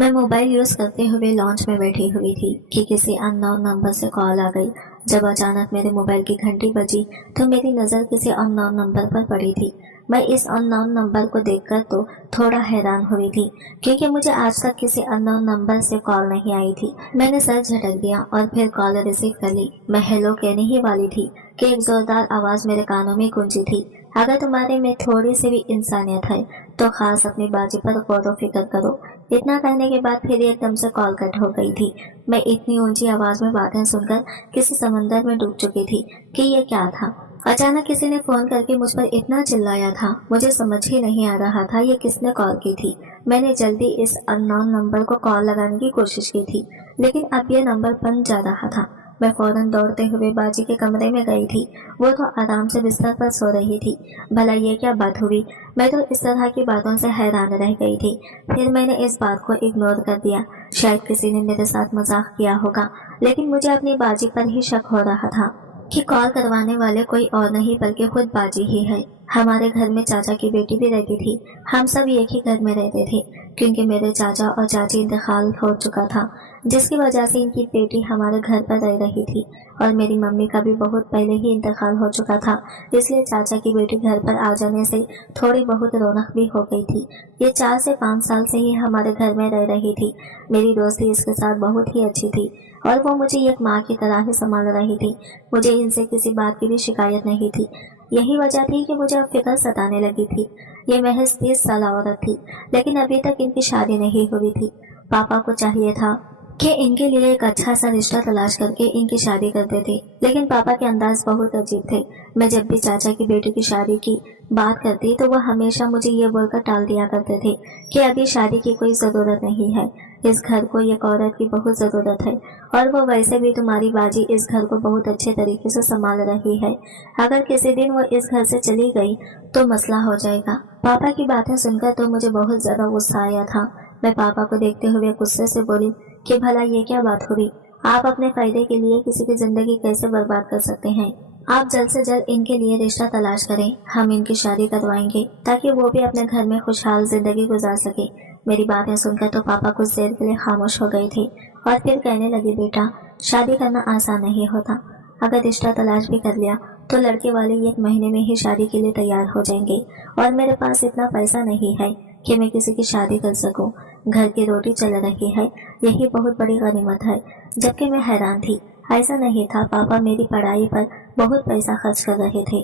मैं mobile use करते हुए लॉन्च में बैठी हुई थी कि किसी अननोन नंबर से कॉल आ गई। जब अचानक मेरे मोबाइल की घंटी बजी तो मेरी नज़र किसी अननोन नंबर पर पड़ी थी। मैं इस अननोन नंबर को देखकर तो थोड़ा हैरान हुई थी, क्योंकि मुझे आज तक किसी अननोन नंबर से कॉल नहीं आई थी। मैंने सर झटक दिया और फिर कॉल रिसीव कर ली। मैं हेलो कहने ही वाली थी कि एक जोरदार आवाज़ मेरे कानों में गूंजी थी। अगर तुम्हारे में थोड़ी सी भी इंसानियत है तो खास अपनी बाजी पर गौर व फिक्र करो। इतना कहने के बाद फिर एकदम से कॉल कट हो गई थी। मैं इतनी ऊंची आवाज में बातें सुनकर किसी समंदर में डूब चुकी थी कि ये क्या था। अचानक किसी ने फोन करके मुझ पर इतना चिल्लाया था, मुझे समझ ही नहीं आ रहा था ये किसने कॉल की थी। मैंने जल्दी इस अननोन नंबर को कॉल लगाने की कोशिश की थी, लेकिन अब ये नंबर बंद जा रहा था। मैं फौरन दौड़ते हुए बाजी के कमरे में गई थी। वो तो आराम से बिस्तर पर सो रही थी। भला ये क्या बात हुई? मैं तो इस तरह की बातों से हैरान रह गई थी। फिर मैंने इस बात को इग्नोर कर दिया। शायद किसी ने मेरे साथ मजाक किया होगा, लेकिन मुझे अपनी बाजी पर ही शक हो रहा था कि कॉल करवाने वाले कोई और नहीं बल्कि खुद बाजी ही है। हमारे घर में चाचा की बेटी भी रहती थी। हम सब एक ही घर में रहते थे, क्योंकि मेरे चाचा और चाची इंतकाल हो चुका था, जिसकी वजह से इनकी बेटी हमारे घर पर रह रही थी। और मेरी मम्मी का भी बहुत पहले ही इंतकाल हो चुका था, इसलिए चाचा की बेटी घर पर आ जाने से थोड़ी बहुत रौनक भी हो गई थी। ये 4 से 5 साल से ही हमारे घर में रह रही थी। मेरी दोस्ती इसके साथ बहुत ही अच्छी थी और वो मुझे एक माँ की तरह ही संभाल रही थी। मुझे इनसे किसी बात की भी शिकायत नहीं थी। यही वजह थी कि मुझे अब फिक्र सताने लगी थी। ये महज 30 साल औरत थी, लेकिन अभी तक इनकी शादी नहीं हुई थी। पापा को चाहिए था कि इनके लिए एक अच्छा सा रिश्ता तलाश करके इनकी शादी करते थे, लेकिन पापा के अंदाज बहुत अजीब थे। मैं जब भी चाचा की बेटी की शादी की बात करती तो वह हमेशा मुझे ये बोलकर टाल दिया करते थे कि अभी शादी की कोई ज़रूरत नहीं है, इस घर को एक औरत की बहुत ज़रूरत है, और वो वैसे भी तुम्हारी बाजी इस घर को बहुत अच्छे तरीके से संभाल रही है। अगर किसी दिन वो इस घर से चली गई तो मसला हो जाएगा। पापा की बातें सुनकर तो मुझे बहुत ज़्यादा गुस्सा आया था। मैं पापा को देखते हुए गुस्से से बोली कि भला ये क्या बात हुई? आप अपने फायदे के लिए किसी की जिंदगी कैसे बर्बाद कर सकते हैं? आप जल्द से जल्द इनके लिए रिश्ता तलाश करें, हम इनकी शादी करवाएंगे ताकि वो भी अपने घर में खुशहाल जिंदगी गुजार सके। मेरी बातें सुनकर तो पापा कुछ देर के लिए खामोश हो गए थे और फिर कहने लगे, बेटा, शादी करना आसान नहीं होता। अगर रिश्ता तलाश भी कर लिया तो लड़के वाले 1 महीने में ही शादी के लिए तैयार हो जाएंगे, और मेरे पास इतना पैसा नहीं है कि मैं किसी की शादी कर सकूं। घर की रोटी चल रही है, यही बहुत बड़ी गनीमत है। जबकि मैं हैरान थी, ऐसा नहीं था, पापा मेरी पढ़ाई पर बहुत पैसा खर्च कर रहे थे।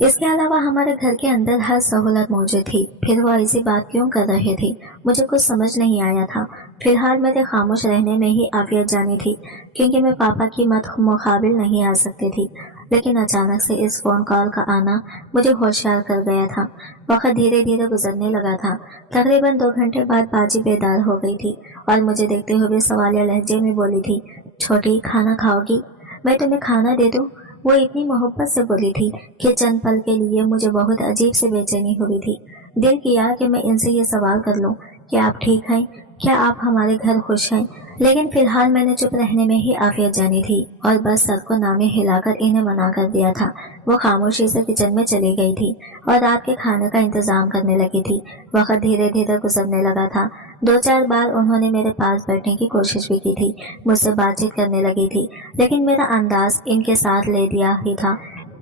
इसके अलावा हमारे घर के अंदर हर सहूलत मौजूद थी, फिर वो ऐसी बात क्यों कर रहे थे? मुझे कुछ समझ नहीं आया था। फिलहाल मेरे खामोश रहने में ही आफियत जानी थी, क्योंकि मैं पापा की मत मुकाबिल नहीं आ सकती थी। लेकिन अचानक से इस फोन कॉल का आना मुझे होशियार कर गया था। वक्त धीरे धीरे गुजरने लगा था। तकरीबन 2 घंटे बाद बाजी बेदार हो गई थी और मुझे देखते हुए सवालिया लहजे में बोली थी, छोटी, खाना खाओगी? मैं तुम्हें खाना दे दूं? वो इतनी मोहब्बत से बोली थी कि चंद पल के लिए मुझे बहुत अजीब से बेचैनी हुई थी। दिल किया कि मैं इनसे ये सवाल कर लूं कि आप ठीक हैं, क्या आप हमारे घर खुश हैं? लेकिन फिलहाल मैंने चुप रहने में ही आफियत जानी थी और बस सर को नामे हिलाकर इन्हें मना कर दिया था। वो खामोशी से किचन में चली गई थी और रात के खाने का इंतजाम करने लगी थी। वक्त धीरे धीरे गुजरने लगा था। 2-4 बार उन्होंने मेरे पास बैठने की कोशिश भी की थी, मुझसे बातचीत करने लगी थी, लेकिन मेरा अंदाज इनके साथ ले दिया ही था।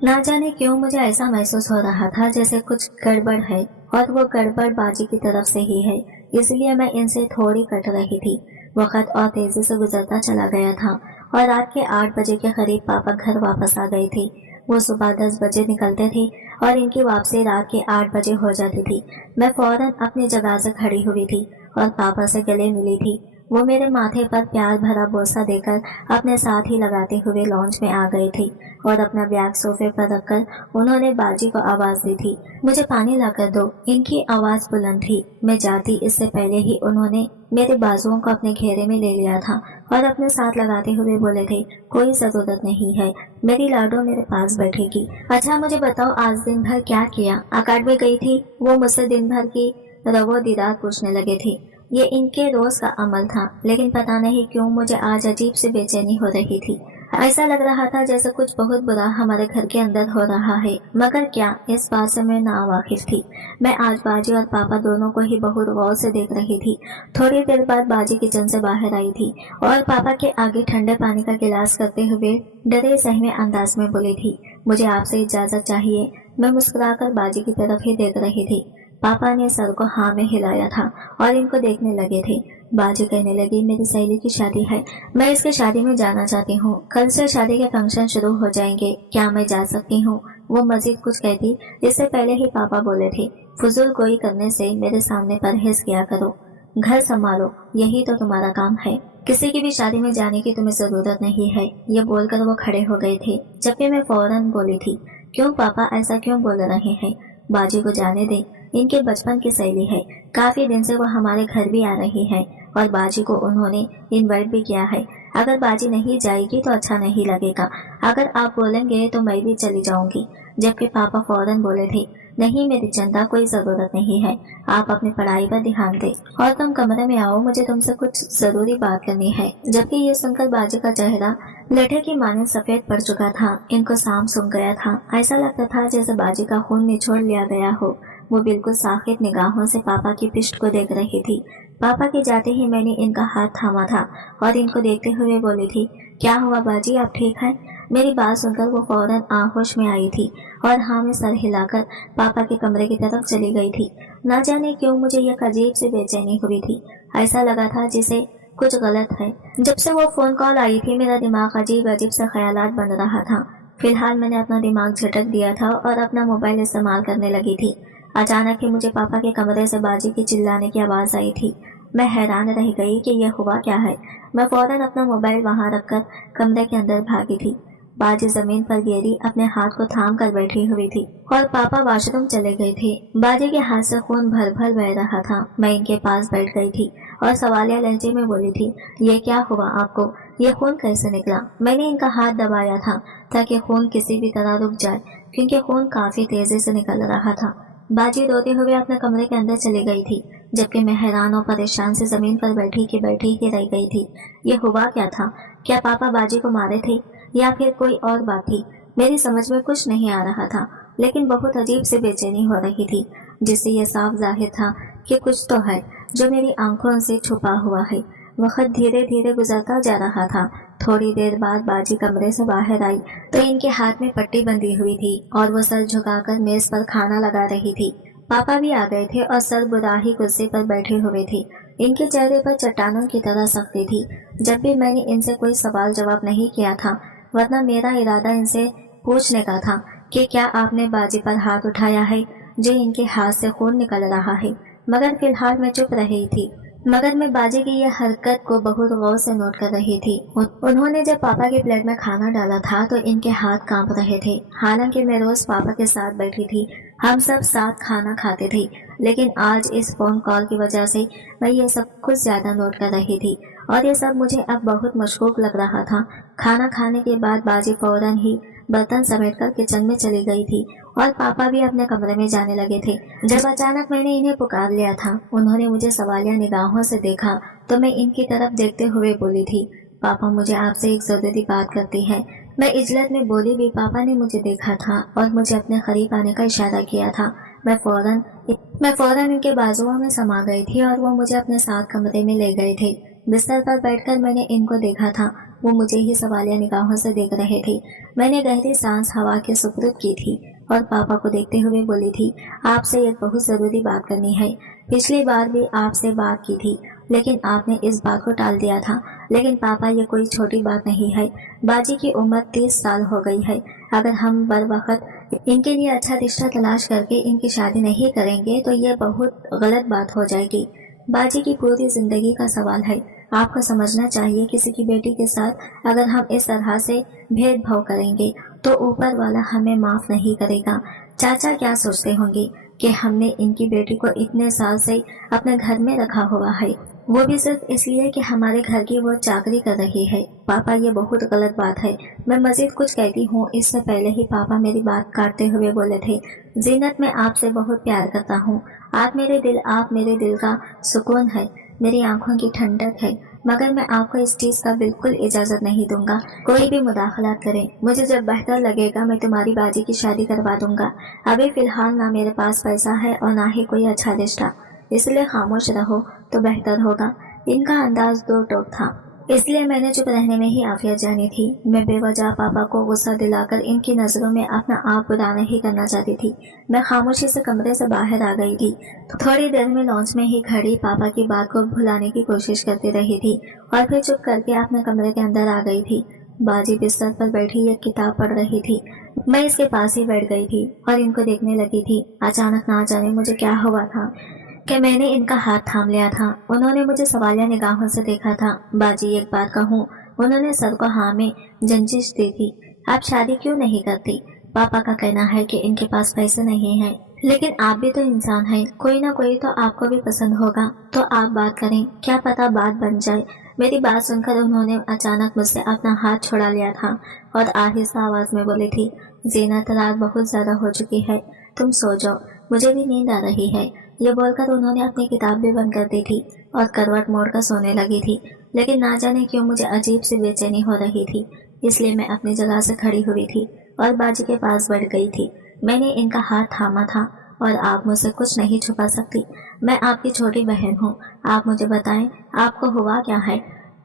ना जाने क्यों मुझे ऐसा महसूस हो रहा था जैसे कुछ गड़बड़ है, और वो गड़बड़ बाजी की तरफ से ही है, इसलिए मैं इनसे थोड़ी कट रही थी। वक्त और तेजी से गुजरता चला गया था और रात के 8 बजे के करीब पापा घर वापस आ गए थे। वो सुबह 10 बजे निकलते थे और इनकी वापसी रात के 8 बजे हो जाती थी। मैं फौरन अपनी जगह से खड़ी हुई थी और पापा से गले मिली थी। वो मेरे माथे पर प्यार भरा बोसा देकर अपने साथ ही लगाते हुए लॉन्च में आ गए थे और अपना बैग सोफे पर रखकर उन्होंने बाजी को आवाज दी थी, मुझे पानी लाकर दो। इनकी आवाज बुलंद थी। मैं जाती इससे पहले ही उन्होंने मेरे बाजुओं को अपने घेरे में ले लिया था और अपने साथ लगाते हुए बोले थे, कोई जरूरत नहीं है, मेरी लाडो मेरे पास बैठेगी। अच्छा, मुझे बताओ, आज दिन भर क्या किया? अकाडमी गई थी? वो मुझसे दिन भर की रवो दीदार पूछने लगे थे। ये इनके रोज का अमल था, लेकिन पता नहीं क्यों मुझे आज अजीब सी बेचैनी हो रही थी। ऐसा लग रहा था जैसे कुछ बहुत बुरा हमारे घर के अंदर हो रहा है, मगर क्या, इस बात से मैं नावाकिफ थी। मैं आज बाजी और पापा दोनों को ही बहुत गौर से देख रही थी। थोड़ी देर बाद बाजी किचन से बाहर आई थी और पापा के आगे ठंडे पानी का गिलास करते हुए डरे सहमे अंदाज में बोली थी, मुझे आपसे इजाजत चाहिए। मैं मुस्कुराकर बाजी की तरफ ही देख रही थी। पापा ने सर को हाँ में हिलाया था और इनको देखने लगे थे। बाजी कहने लगी, मेरी सहेली की शादी है, मैं इसकी शादी में जाना चाहती हूँ। कल से शादी के फंक्शन शुरू हो जाएंगे, क्या मैं जा सकती हूँ? वो मजीद कुछ कहती, इससे पहले ही पापा बोले थे, फजूल गोई करने से मेरे सामने परहेज किया करो, घर संभालो, यही तो तुम्हारा काम है। किसी की भी शादी में जाने की तुम्हें जरूरत नहीं है। ये बोलकर वो खड़े हो गए थे, जबकि मैं फौरन बोली थी, क्यों पापा, ऐसा क्यों बोल रहे हैं? बाजी को जाने दे, इनके बचपन की सहेली है, काफी दिन से वो हमारे घर भी आ रही है और बाजी को उन्होंने इनवाइट भी किया है। अगर बाजी नहीं जाएगी तो अच्छा नहीं लगेगा, अगर आप बोलेंगे तो मैं भी चली जाऊंगी। जबकि पापा फौरन बोले थे, नहीं मेरी चंदा, कोई जरूरत नहीं है, आप अपनी पढ़ाई पर ध्यान दें और तुम कमरे में आओ, मुझे तुमसे कुछ जरूरी बात करनी है। जबकि ये सुनकर बाजी का चेहरा लठे की माने सफेद पड़ चुका था, इनको सांप सूंघ गया था। ऐसा लगता था जैसे बाजी का खून निचोड़ लिया गया हो। वो बिल्कुल साखित निगाहों से पापा की पिष्ट को देख रही थी। पापा के जाते ही मैंने इनका हाथ थामा था और इनको देखते हुए बोली थी, क्या हुआ बाजी, आप ठीक हैं? मेरी बात सुनकर वो फौरन आहोश में आई थी और हाँ में सर हिलाकर पापा के कमरे की तरफ चली गई थी। न जाने क्यों मुझे एक अजीब सी बेचैनी हुई थी, ऐसा लगा था जिसे कुछ गलत है। जब से वो फोन कॉल आई थी मेरा दिमाग अजीब अजीब से ख्यालात बन रहा था। फिलहाल मैंने अपना दिमाग झटक दिया था और अपना मोबाइल इस्तेमाल करने लगी थी। अचानक ही मुझे पापा के कमरे से बाजी की चिल्लाने की आवाज आई थी। मैं हैरान रह गई कि यह हुआ क्या है। मैं फौरन अपना मोबाइल वहां रखकर कमरे के अंदर भागी थी। बाजी जमीन पर गिरी अपने हाथ को थाम कर बैठी हुई थी और पापा वॉशरूम चले गए थे। बाजी के हाथ से खून भर भर बह रहा था। मैं इनके पास बैठ गई थी और सवालिया लहजे में बोली थी, ये क्या हुआ आपको, ये खून कैसे निकला? मैंने इनका हाथ दबाया था ताकि खून किसी भी तरह रुक जाए, क्योंकि खून काफी तेजी से निकल रहा था। बाजी रोते हुए अपने कमरे के अंदर चली गई थी, जबकि मैं हैरान और परेशान से जमीन पर बैठी ही रह गई थी। ये हुआ क्या था? क्या पापा बाजी को मारे थे या फिर कोई और बात थी? मेरी समझ में कुछ नहीं आ रहा था, लेकिन बहुत अजीब सी बेचैनी हो रही थी, जिससे यह साफ जाहिर था कि कुछ तो है जो मेरी आंखों से छुपा हुआ है। वक्त धीरे धीरे गुजरता जा रहा था। थोड़ी देर बाद बाजी कमरे से बाहर आई तो इनके हाथ में पट्टी बंधी हुई थी और वो सर झुकाकर मेज पर खाना लगा रही थी। पापा भी आ गए थे और सर बुराही कुर्सी पर बैठे हुए थे। इनके चेहरे पर चट्टानों की तरह सख्ती थी। जब भी मैंने इनसे कोई सवाल जवाब नहीं किया था, वरना मेरा इरादा इनसे पूछने का था कि क्या आपने बाजी पर हाथ उठाया है, जो इनके हाथ से खून निकल रहा है। मगर फिलहाल मैं चुप रही थी। मगर मैं बाजी की यह हरकत को बहुत गौर से नोट कर रही थी। उन्होंने जब पापा के प्लेट में खाना डाला था तो इनके हाथ कांप रहे थे। हालांकि मैं रोज पापा के साथ बैठी थी, हम सब साथ खाना खाते थे, लेकिन आज इस फोन कॉल की वजह से मैं ये सब कुछ ज्यादा नोट कर रही थी और ये सब मुझे अब बहुत मशकूक लग रहा था। खाना खाने के बाद बाजी फौरन ही बर्तन समेटकर किचन में चली गई थी और पापा भी अपने कमरे में जाने लगे थे। जब अचानक मैंने इन्हें पुकार लिया था, उन्होंने मुझे सवालिया निगाहों से देखा तो मैं इनकी तरफ देखते हुए बोली थी, पापा मुझे आपसे एक जरूरी बात करती है। मैं इजलत में बोली भी, पापा ने मुझे देखा था और मुझे अपने करीब आने का इशारा किया था। मैं फौरन इनके बाजुओं में समा गई थी और वो मुझे अपने साथ कमरे में ले गए थे। बिस्तर पर बैठकर मैंने इनको देखा था, वो मुझे ही सवालिया निगाहों से देख रहे थे। मैंने गहरी सांस हवा के सुपुर्द की थी और पापा को देखते हुए बोली थी, आपसे एक बहुत जरूरी बात करनी है। पिछली बार भी आपसे बात की थी, लेकिन आपने इस बात को टाल दिया था। लेकिन पापा, ये कोई छोटी बात नहीं है। बाजी की उम्र 30 साल हो गई है। अगर हम बर वक्त इनके लिए अच्छा रिश्ता तलाश करके इनकी शादी नहीं करेंगे तो ये बहुत गलत बात हो जाएगी। बाजी की पूरी जिंदगी का सवाल है। आपको समझना चाहिए, किसी की बेटी के साथ अगर हम इस तरह से भेदभाव करेंगे तो ऊपर वाला हमें माफ नहीं करेगा। चाचा क्या सोचते होंगे कि हमने इनकी बेटी को इतने साल से अपने घर में रखा हुआ है, वो भी सिर्फ इसलिए कि हमारे घर की वो चाकरी कर रही है। पापा, ये बहुत गलत बात है। मैं मजीद कुछ कहती हूँ इससे पहले ही पापा मेरी बात काटते हुए बोले थे, जीनत, मैं आपसे बहुत प्यार करता हूँ। आप मेरे दिल का सुकून है। मेरी आंखों की ठंडक है, मगर मैं आपको इस चीज का बिल्कुल इजाजत नहीं दूंगा। कोई भी मुदाखलत करे, मुझे जब बेहतर लगेगा मैं तुम्हारी बाजी की शादी करवा दूंगा। अभी फिलहाल ना मेरे पास पैसा है और ना ही कोई अच्छा रिश्ता, इसलिए खामोश रहो तो बेहतर होगा। इनका अंदाज दो टोक था, इसलिए मैंने चुप रहने में ही आफियत जानी थी। मैं बेवजह पापा को गुस्सा दिलाकर इनकी नजरों में अपना आप बुरा नहीं करना चाहती थी। मैं खामोशी से कमरे से बाहर आ गई थी। थोड़ी देर में लॉन्च में ही खड़ी पापा की बात को भुलाने की कोशिश करती रही थी और फिर चुप करके अपने कमरे के अंदर आ गई थी। बाजी बिस्तर पर बैठी एक किताब पढ़ रही थी। मैं इसके पास ही बैठ गई थी और इनको देखने लगी थी। अचानक ना जाने मुझे क्या हुआ था कि मैंने इनका हाथ थाम लिया था। उन्होंने मुझे सवालिया निगाहों से देखा था। बाजी एक बात कहूँ, उन्होंने सर को हाँ में जंजिश दी थी। आप शादी क्यों नहीं करती? पापा का कहना है कि इनके पास पैसे नहीं हैं, लेकिन आप भी तो इंसान हैं, कोई ना कोई तो आपको भी पसंद होगा, तो आप बात करें, क्या पता बात बन जाए। मेरी बात सुनकर उन्होंने अचानक मुझसे अपना हाथ छुड़ा लिया था और आहिस्ता आवाज में बोली थी, जीनत रात बहुत ज्यादा हो चुकी है, तुम सो जाओ, मुझे भी नींद आ रही है। ये बोलकर उन्होंने अपनी किताब भी बंद कर दी थी और करवट मोड़कर सोने लगी थी। लेकिन ना जाने क्यों मुझे अजीब सी बेचैनी हो रही थी, इसलिए मैं अपनी जगह से खड़ी हुई थी और बाजी के पास बैठ गई थी। मैंने इनका हाथ थामा था और आप मुझसे कुछ नहीं छुपा सकती। मैं आपकी छोटी बहन हूँ, आप मुझे बताएं आपको हुआ क्या है?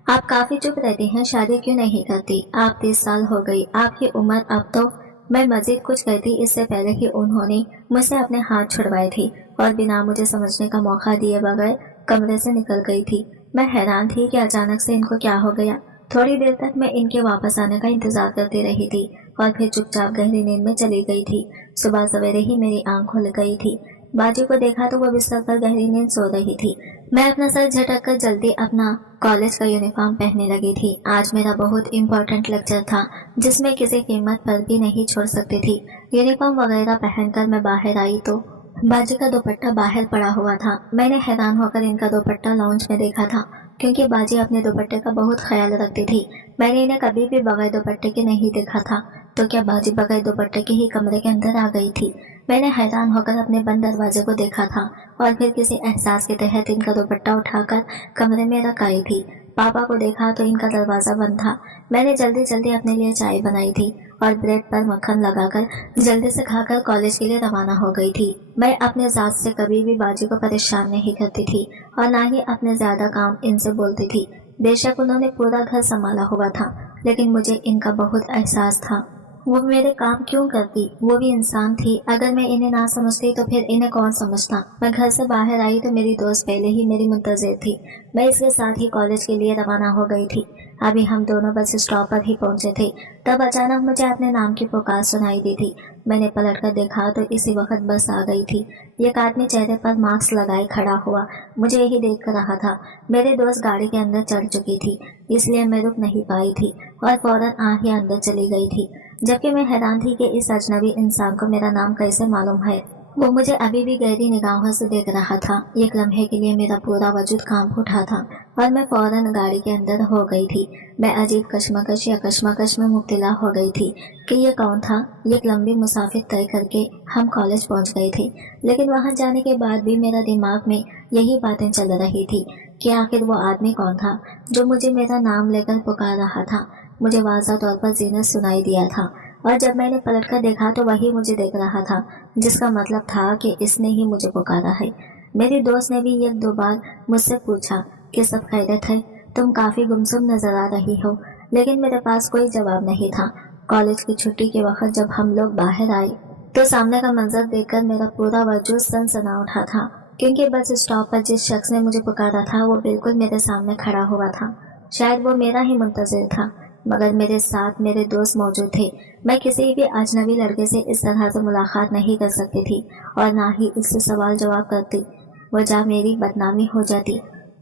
आप काफी चुप रहती हैं, शादी क्यों नहीं करती? आप 30 साल हो गई, आपकी उम्र अब तो। मैं मजीद कुछ कहती इससे पहले ही उन्होंने मुझसे अपने हाथ छुड़वाए थे और बिना मुझे समझने का मौका दिए बगैर कमरे से निकल गई थी। मैं हैरान थी कि अचानक से इनको क्या हो गया। थोड़ी देर तक मैं इनके वापस आने का इंतजार करती रही थी और फिर चुपचाप गहरी नींद में चली गई थी। सुबह सवेरे ही मेरी आंख खुल गई थी। बाजी को देखा तो वो बिस्तर पर गहरी नींद सो रही थी। मैं अपना सर झटक कर जल्दी अपना कॉलेज का यूनिफॉर्म पहनने लगी थी। आज मेरा बहुत इम्पोर्टेंट लेक्चर था जिसमें किसी कीमत पर भी नहीं छोड़ सकती थी। यूनिफॉर्म वगैरह पहनकर मैं बाहर आई तो बाजी का दुपट्टा बाहर पड़ा हुआ था। मैंने हैरान होकर इनका दुपट्टा लॉन्च में देखा था, क्योंकि बाजी अपने दुपट्टे का बहुत ख्याल रखती थी। मैंने इन्हें कभी भी बगैर दुपट्टे के नहीं देखा था, तो क्या बाजी बगैर दुपट्टे के ही कमरे के अंदर आ गई थी? मैंने हैरान होकर अपने बंद दरवाजे को देखा था और फिर किसी एहसास के तहत इनका दुपट्टा उठाकर कमरे में रख आई थी। पापा को देखा तो इनका दरवाजा बंद था। मैंने जल्दी जल्दी अपने लिए चाय बनाई थी और ब्रेड पर मक्खन लगाकर जल्दी से खाकर कॉलेज के लिए रवाना हो गई थी। मैं अपने जात से कभी भी बाजी को परेशान नहीं करती थी और ना ही अपने ज्यादा काम इनसे बोलती थी। बेशक उन्होंने पूरा घर संभाला हुआ था, लेकिन मुझे इनका बहुत एहसास था। वो मेरे काम क्यों करती? वो भी इंसान थी। अगर मैं इन्हें ना समझती तो फिर इन्हें कौन समझता? मैं घर से बाहर आई तो मेरी दोस्त पहले ही मेरी मुंतजिर थी। मैं इसके साथ ही कॉलेज के लिए रवाना हो गई थी। अभी हम दोनों बस स्टॉप पर ही पहुंचे थे, तब अचानक मुझे अपने नाम की पुकार सुनाई दी थी। मैंने पलट कर देखा तो इसी वक्त बस आ गई थी। एक आदमी चेहरे पर मास्क लगाए खड़ा हुआ मुझे यही देख कर रहा था। मेरे दोस्त गाड़ी के अंदर चढ़ चुकी थी, इसलिए मैं रुक नहीं पाई थी और फौरन आ ही अंदर चली गई थी, जबकि मैं हैरान थी कि इस अजनबी इंसान को मेरा नाम कैसे मालूम है। वो मुझे अभी भी गहरी निगाहों से देख रहा था। एक लम्हे के लिए मेरा पूरा वजूद कांप उठा था और मैं फौरन गाड़ी के अंदर हो गई थी। मैं अजीब कश्मकश या कश्मकश में मुब्तला हो गई थी कि ये कौन था। एक लंबी मुसाफिर तय करके हम कॉलेज पहुंच गए थे, लेकिन वहां जाने के बाद भी मेरा दिमाग में यही बातें चल रही थी कि आखिर वो आदमी कौन था जो मुझे मेरा नाम लेकर पुकार रहा था। मुझे वाज़ा तौर पर जीनत सुनाई दिया था और जब मैंने पलटकर देखा तो वही मुझे देख रहा था, जिसका मतलब था कि इसने ही मुझे पुकारा है। मेरी दोस्त ने भी एक दो बार मुझसे पूछा कि सब खैरियत है, तुम काफी गुमसुम नजर आ रही हो, लेकिन मेरे पास कोई जवाब नहीं था। कॉलेज की छुट्टी के वक्त जब हम लोग बाहर आए तो सामने का मंजर देखकर मेरा पूरा वजूद सनसना उठा था, क्योंकि बस स्टॉप पर जिस शख्स ने मुझे पुकारा था वो बिल्कुल मेरे सामने खड़ा हुआ था। शायद वो मेरा ही मुंतजिर था, मगर मेरे साथ मेरे दोस्त मौजूद थे। मैं किसी भी अजनबी लड़के से इस तरह से मुलाकात नहीं कर सकती थी और ना ही इससे सवाल जवाब करती, वजह मेरी बदनामी हो जाती।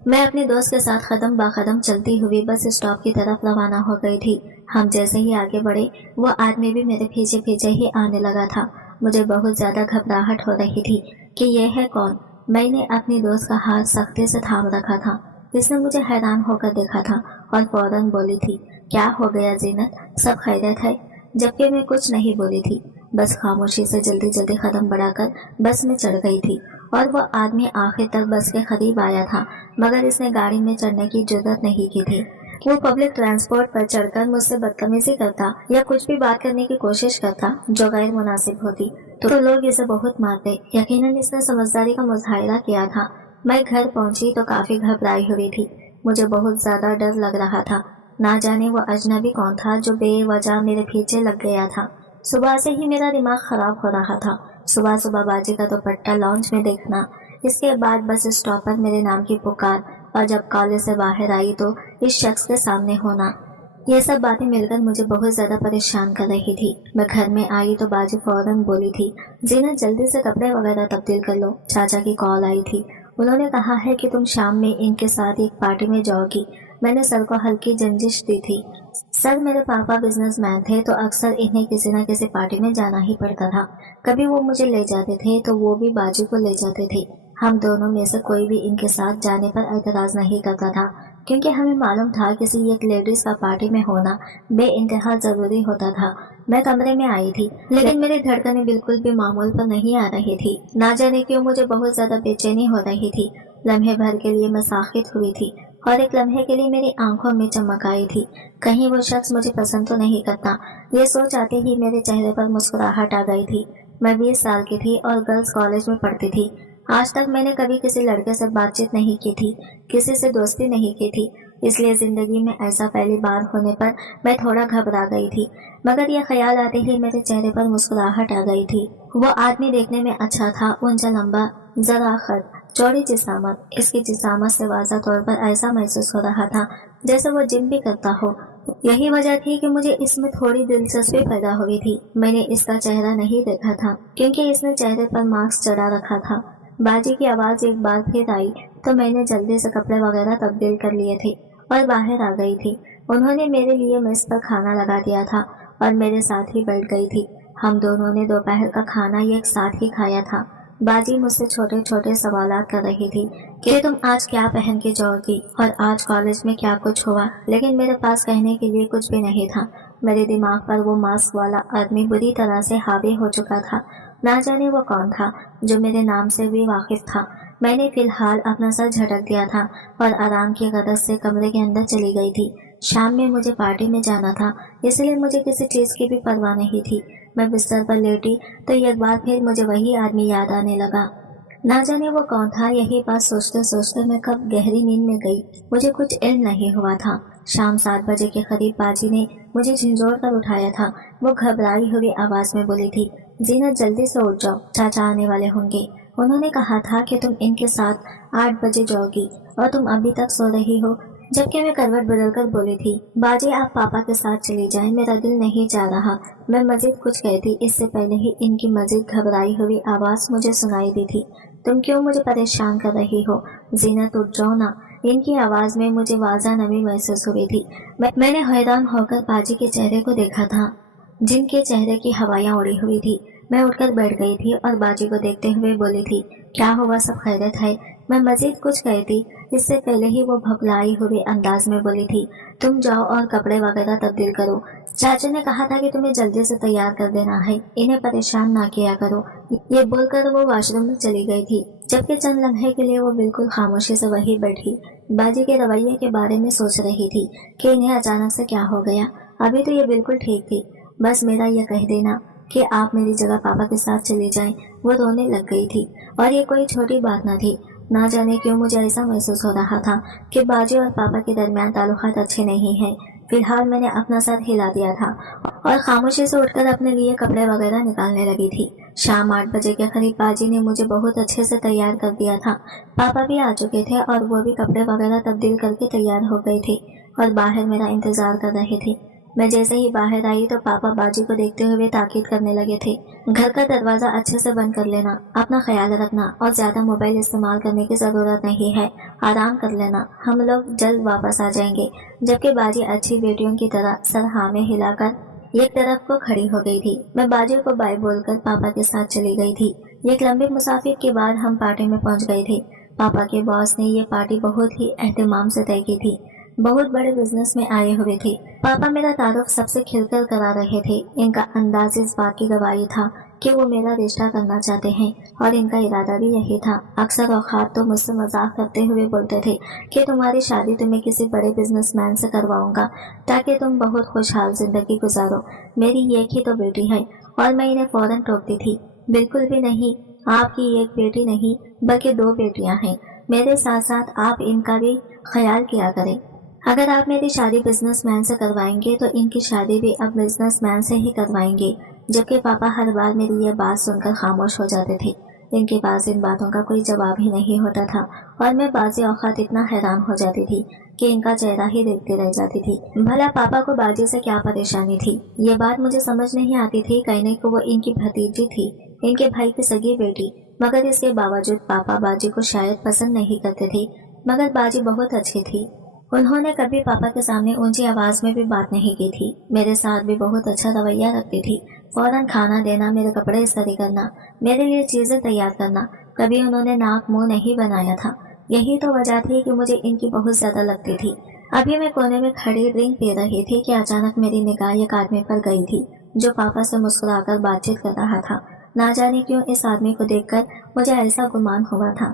मैं अपने दोस्त के साथ कदम बा कदम चलती हुई बस स्टॉप की तरफ रवाना हो गई थी। हम जैसे ही आगे बढ़े वो आदमी भी मेरे पीछे पीछे ही आने लगा था। मुझे बहुत ज्यादा घबराहट हो रही थी कि यह है कौन। मैंने अपनी दोस्त का हाथ सख्ती से थाम रखा था। इसने मुझे हैरान होकर देखा था और फौरन बोली थी, क्या हो गया जीनत, सब खैरियत है? जबकि मैं कुछ नहीं बोली थी, बस खामोशी से जल्दी जल्दी कदम बढ़ाकर बस में चढ़ गई थी और वो आदमी आखिर तक बस के करीब आया था, मगर इसने गाड़ी में चढ़ने की जुर्रत नहीं की थी। वो पब्लिक ट्रांसपोर्ट पर चढ़कर मुझसे बदतमीजी करता या कुछ भी बात करने की कोशिश करता जो गैर मुनासिब होती तो लोग इसे बहुत मारते। यकीनन इसने समझदारी का मुजाहिरा किया था। मैं घर पहुंची तो काफी घबराई हुई थी। मुझे बहुत ज्यादा डर लग रहा था। ना जाने वो अजनबी कौन था जो बेवजह मेरे पीछे लग गया था। सुबह से ही मेरा दिमाग खराब हो रहा था। सुबह सुबह बाजी का दुपट्टा लॉन्च में देखना, इसके बाद बस स्टॉप पर मेरे नाम की पुकार, और जब कॉलेज से बाहर आई तो इस शख्स के सामने होना, ये सब बातें मिलकर मुझे बहुत ज्यादा परेशान कर रही थी। मैं घर में आई तो बाजी फौरन बोली थी, जीना जल्दी से कपड़े वगैरह तब्दील कर लो, चाचा की कॉल आई थी। उन्होंने कहा है कि तुम शाम में इनके साथ एक पार्टी में जाओगी। मैंने सर को हल्की जंजिश दी थी। सर मेरे पापा बिजनेसमैन थे तो अक्सर इन्हें किसी न किसी पार्टी में जाना ही पड़ता था। कभी वो मुझे ले जाते थे तो वो भी बाजी को ले जाते थे। हम दोनों में से कोई भी इनके साथ जाने पर एतराज नहीं करता था, क्योंकि हमें मालूम था किसी एक लेडीज का पार्टी में होना बेइंतहा जरूरी होता था। मैं कमरे में आई थी, लेकिन मेरी धड़कनें बिल्कुल भी मामूल पर नहीं आ रही थी। ना जाने क्यों मुझे बहुत ज्यादा बेचैनी हो रही थी। लम्हे भर के लिए मैं साखित हुई थी और एक लम्हे के लिए मेरी आंखों में चमक आई थी। कहीं वो शख्स मुझे पसंद तो नहीं करता, ये सोच आते ही मेरे चेहरे पर मुस्कुराहट आ गई थी। मैं 20 साल की थी और गर्ल्स कॉलेज में पढ़ती थी। आज तक मैंने कभी किसी लड़के से बातचीत नहीं की थी, किसी से दोस्ती नहीं की थी, इसलिए जिंदगी में ऐसा पहली बार होने पर मैं थोड़ा घबरा गई थी। मगर यह ख्याल आते ही मेरे चेहरे पर मुस्कुराहट आ गई थी। वो आदमी देखने में अच्छा था, ऊंचा लंबा, जरा खत, चौड़ी जिसामत। इसकी जिसामत से वाज़ा तौर पर ऐसा महसूस हो रहा था जैसे वो जिम भी करता हो। यही वजह थी कि मुझे इसमें थोड़ी दिलचस्पी पैदा हुई थी। मैंने इसका चेहरा नहीं देखा था क्योंकि इसने चेहरे पर मास्क चढ़ा रखा था। बाजी की आवाज एक बार फिर आई तो मैंने जल्दी से कपड़े वगैरह तब्दील कर लिए थे और बाहर आ गई थी। उन्होंने मेरे लिए मेज पर खाना लगा दिया था और मेरे साथ ही बैठ गई थी। हम दोनों ने दोपहर का खाना एक साथ ही खाया था। बाजी मुझसे छोटे छोटे सवालात कर रही थी कि तुम आज क्या पहन के जाओगी और आज कॉलेज में क्या कुछ हुआ, लेकिन मेरे पास कहने के लिए कुछ भी नहीं था। मेरे दिमाग पर वो मास्क वाला आदमी बुरी तरह से हावी हो चुका था। ना जाने वो कौन था जो मेरे नाम से भी वाकिफ था। मैंने फिलहाल अपना सर झटक दिया था और आराम की गरज से कमरे के अंदर चली गई थी। शाम में मुझे पार्टी में जाना था, इसलिए मुझे किसी चीज की भी परवाह नहीं थी। मैं बिस्तर पर लेटी तो एक बार फिर मुझे वही आदमी याद आने लगा। ना जाने वो कौन था। यही बात सोचते सोचते मैं कब गहरी नींद में गई, मुझे कुछ इल्म नहीं हुआ था। शाम 7 बजे के करीब बाजी ने मुझे झंझोड़ कर उठाया था। वो घबराई हुई आवाज में बोली थी, जीना जल्दी से उठ जाओ, चाचा आने वाले होंगे। उन्होंने कहा था कि तुम इनके साथ 8 बजे जाओगी और तुम अभी तक सो रही हो। जबकि मैं करवट बदलकर बोली थी, बाजी आप पापा के साथ चली जाएं, मेरा दिल नहीं जा रहा। मैं मजीद कुछ कहती इससे पहले ही इनकी मजीद घबराई हुई आवाज मुझे सुनाई दी थी। तुम क्यों मुझे परेशान कर रही हो, जीनत उठ जाओ ना। इनकी आवाज में मुझे वाजा नमी महसूस हुई थी। मैंने हैरान होकर बाजी के चेहरे को देखा था, जिनके चेहरे की हवाइयां उड़ी हुई थी। मैं उठकर बैठ गई थी और बाजी को देखते हुए बोली थी, क्या हुआ, सब खैरियत है। मैं मजीद कुछ कहती इससे पहले ही वो भगलाई हुए अंदाज में बोली थी, तुम जाओ और कपड़े वगैरह तब्दील करो। चाचा ने कहा था कि तुम्हें जल्दी से तैयार कर देना है, इन्हें परेशान ना किया करो। ये बोलकर वो वॉशरूम में चली गई थी। जबकि चंद लम्हे के लिए वो बिल्कुल खामोशी से वहीं बैठी बाजी के रवैये के बारे में सोच रही थी कि इन्हें अचानक से क्या हो गया। अभी तो ये बिल्कुल ठीक थी, बस मेरा ये कह देना कि आप मेरी जगह पापा के साथ चली जाएं। वो रोने लग गई थी और ये कोई छोटी बात न थी। ना जाने क्यों मुझे ऐसा महसूस हो रहा था कि बाजी और पापा के दरमियान ताल्लुकात अच्छे नहीं हैं। फिलहाल मैंने अपना सर हिला दिया था और खामोशी से उठकर अपने लिए कपड़े वगैरह निकालने लगी थी। शाम 8 बजे के करीब बाजी ने मुझे बहुत अच्छे से तैयार कर दिया था। पापा भी आ चुके थे और वो भी कपड़े वगैरह तब्दील करके तैयार हो गए थे और बाहर मेरा इंतजार कर रहे थे। मैं जैसे ही बाहर आई तो पापा बाजी को देखते हुए ताकीद करने लगे थे, घर का दरवाजा अच्छे से बंद कर लेना, अपना ख्याल रखना और ज्यादा मोबाइल इस्तेमाल करने की जरूरत नहीं है, आराम कर लेना, हम लोग जल्द वापस आ जाएंगे। जबकि बाजी अच्छी बेटियों की तरह सर हाँ में हिलाकर एक तरफ को खड़ी हो गई थी। मैं बाजी को बाय बोलकर पापा के साथ चली गई थी। एक लंबी मुसाफिर के बाद हम पार्टी में पहुंच गए थे। पापा के बॉस ने ये पार्टी बहुत ही एहतमाम से तय की थी। बहुत बड़े बिजनेस में आए हुए थे। पापा मेरा तारुफ सबसे खिलकर करा रहे थे। इनका अंदाज इस बात की गवाही था कि वो मेरा रिश्ता करना चाहते हैं और इनका इरादा भी यही था। अक्सर औकात तो मुझसे मजाक करते हुए बोलते थे कि तुम्हारी शादी तुम्हें किसी बड़े बिजनेसमैन से करवाऊंगा ताकि तुम बहुत खुशहाल जिंदगी गुजारो। मेरी एक ही तो बेटी है। और मैं इन्हें फौरन टोकती थी, बिल्कुल भी नहीं, आपकी एक बेटी नहीं बल्कि 2 बेटियां हैं। मेरे साथ साथ आप इनका भी ख्याल किया करें। अगर आप मेरी शादी बिजनेसमैन से करवाएंगे तो इनकी शादी भी अब बिजनेसमैन से ही करवाएंगे। जबकि पापा हर बार मेरी यह बात सुनकर खामोश हो जाते थे। इनके पास इन बातों का कोई जवाब ही नहीं होता था और मैं बाजी औकात इतना हैरान हो जाती थी कि इनका चेहरा ही देखती रह जाती थी। भला पापा को बाजी से क्या परेशानी थी, ये बात मुझे समझ नहीं आती थी। कहने को वो इनकी भतीजी थी, इनके भाई की सगी बेटी, मगर इसके बावजूद पापा बाजी को शायद पसंद नहीं करते थे। मगर बाजी बहुत अच्छी थी। उन्होंने कभी पापा के सामने ऊंची आवाज में भी बात नहीं की थी। मेरे साथ भी बहुत अच्छा रवैया रखती थी। फौरन खाना देना, मेरे कपड़े इस्त्री करना, मेरे लिए चीजें तैयार करना। कभी उन्होंने नाक मुंह नहीं बनाया था। यही तो वजह थी कि मुझे इनकी बहुत ज्यादा लगती थी। अभी मैं कोने में खड़ी ड्रिंक पी रही थी कि अचानक मेरी निगाह एक आदमी पर गई थी जो पापा से मुस्कुराकर बातचीत कर रहा था। ना जाने क्यों इस आदमी को देखकर मुझे ऐसा गुमान हुआ था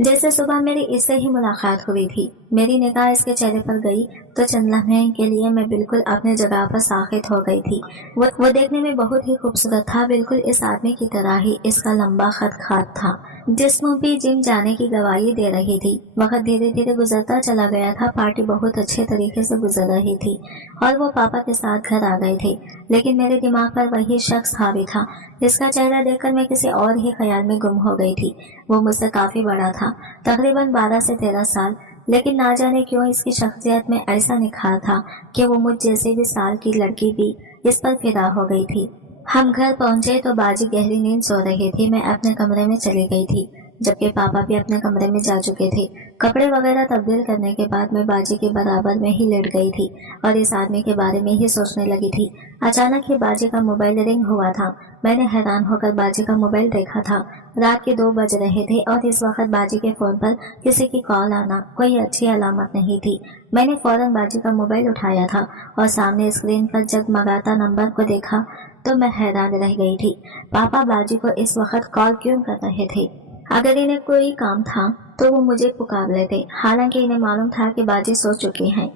जैसे सुबह मेरी इससे ही मुलाकात हुई थी। मेरी निगाह इसके चेहरे पर गई तो चंद लम्हे के लिए मैं बिल्कुल अपने जगह पर साखित हो गई थी। वो देखने में बहुत ही खूबसूरत था, बिल्कुल इस आदमी की तरह ही। इसका लंबा खत था, जिस्म भी जिम जाने की गवाही दे रही थी। वक्त धीरे धीरे गुजरता चला गया था। पार्टी बहुत अच्छे तरीके से गुजर रही थी और वो पापा के साथ घर आ गए थे, लेकिन मेरे दिमाग पर वही शख्स हावी था। इसका चेहरा देखकर मैं किसी और ही ख्याल में गुम हो गई थी। वो मुझसे काफी बड़ा था, तकरीबन 12 से 13 साल, लेकिन ना जाने क्यों इसकी शख्सियत में ऐसा निखार था कि वो मुझ जैसे भी साल की लड़की भी इस पर फिदा हो गई थी। हम घर पहुंचे तो बाजी गहरी नींद सो रही थी। मैं अपने कमरे में चली गई थी, जबकि पापा भी अपने कमरे में जा चुके थे। कपड़े वगैरह तब्दील करने के बाद मैं बाजी के बराबर में ही लेट गई थी और इस आदमी के बारे में ही सोचने लगी थी। अचानक ही बाजी का मोबाइल रिंग हुआ था। मैंने हैरान होकर बाजी का मोबाइल देखा था। रात के 2 बज रहे थे और इस वक्त बाजी के फोन पर किसी की कॉल आना कोई अच्छी अलामत नहीं थी। मैंने फौरन बाजी का मोबाइल उठाया था और सामने स्क्रीन पर जगमगाता नंबर को देखा तो मैं हैरान रह गई थी। पापा बाजी को इस वक्त कॉल क्यों कर रहे थे? अगर इन्हें कोई काम था तो वो मुझे पुकार लेते, हालांकि इन्हें मालूम था कि बाजी सो चुकी हैं।